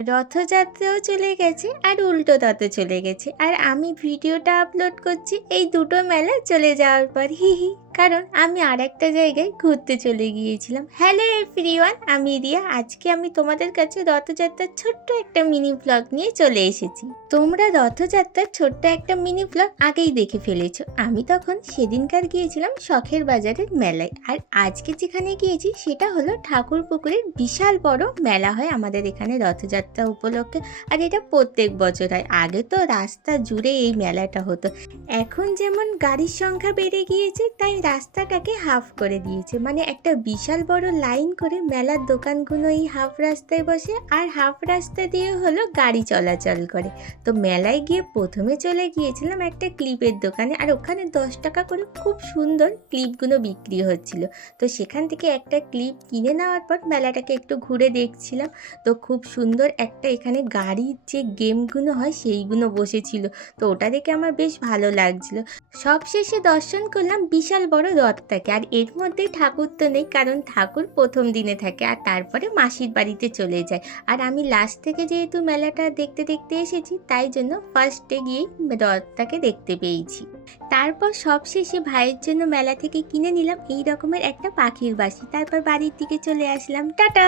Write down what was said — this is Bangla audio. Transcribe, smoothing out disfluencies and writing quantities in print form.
রথযাত্রাও চলে গেছে আর উল্টো রথও চলে গেছে। আর আমি ভিডিওটা আপলোড করছি এই দুটো মেলা চলে যাওয়ার পর। কারণ আমি আরেকটা জায়গায় ঘুরতে চলে গিয়েছিলাম। হ্যালো এভরিওয়ান, আমি রিয়া। আজকে আমি তোমাদের কাছে রথযাত্রার ছোট্ট একটা মিনি ভ্লগ নিয়ে চলে এসেছি। তোমরা রথযাত্রার ছোট্ট একটা মিনি ভ্লগ আগেই দেখে ফেলেছো। আমি তখন সেদিনকার গিয়েছিলাম শখের বাজারের মেলায়। আর আজকে যেখানে গিয়েছি সেটা হলো ঠাকুরপুকুরের বিশাল বড় মেলা হয় আমাদের এখানে রথযাত্রা উপলক্ষে। আর এটা প্রত্যেক বছর হয়। আগে তো রাস্তা জুড়ে এই মেলাটা হতো। এখন যেমন গাড়ির সংখ্যা বেড়ে গিয়েছে, তাই রাস্তাটাকে হাফ করে দিয়েছে। মানে একটা বিশাল বড় লাইন করে মেলার দোকানগুলো এই হাফ রাস্তায় বসে, আর হাফ রাস্তা দিয়ে হলো গাড়ি চলাচল করে। তো মেলায় গিয়ে প্রথমে চলে গিয়েছিলাম একটা ক্লিপের দোকানে। আর ওখানে 10 টাকা করে খুব সুন্দর ক্লিপগুলো বিক্রি হচ্ছিল। তো সেখান থেকে একটা ক্লিপ কিনে নেওয়ার পর মেলাটাকে একটু ঘুরে দেখছিলাম। তো খুব সুন্দর একটা এখানে গাড়ির যে গেমগুলো হয় সেইগুলো বসেছিল। তো ওটা দেখে আমার বেশ ভালো লাগছিল। সবশেষে দর্শন করলাম বিশাল বড় রথটাকে। আর এর মধ্যে ঠাকুর তো নেই, কারণ ঠাকুর প্রথম দিনে থাকে আর তারপরে মাসির বাড়িতে চলে যায়। আর আমি লাস্ট থেকে যেহেতু মেলাটা দেখতে দেখতে এসেছি, তাই জন্য ফার্স্টে গিয়েই রথটাকে দেখতে পেয়েছি। তারপর সবশেষে ভাইয়ের জন্য মেলা থেকে কিনে নিলাম এই রকমের একটা পাখির বাসি। তারপর বাড়ির দিকে চলে আসলাম। টাটা।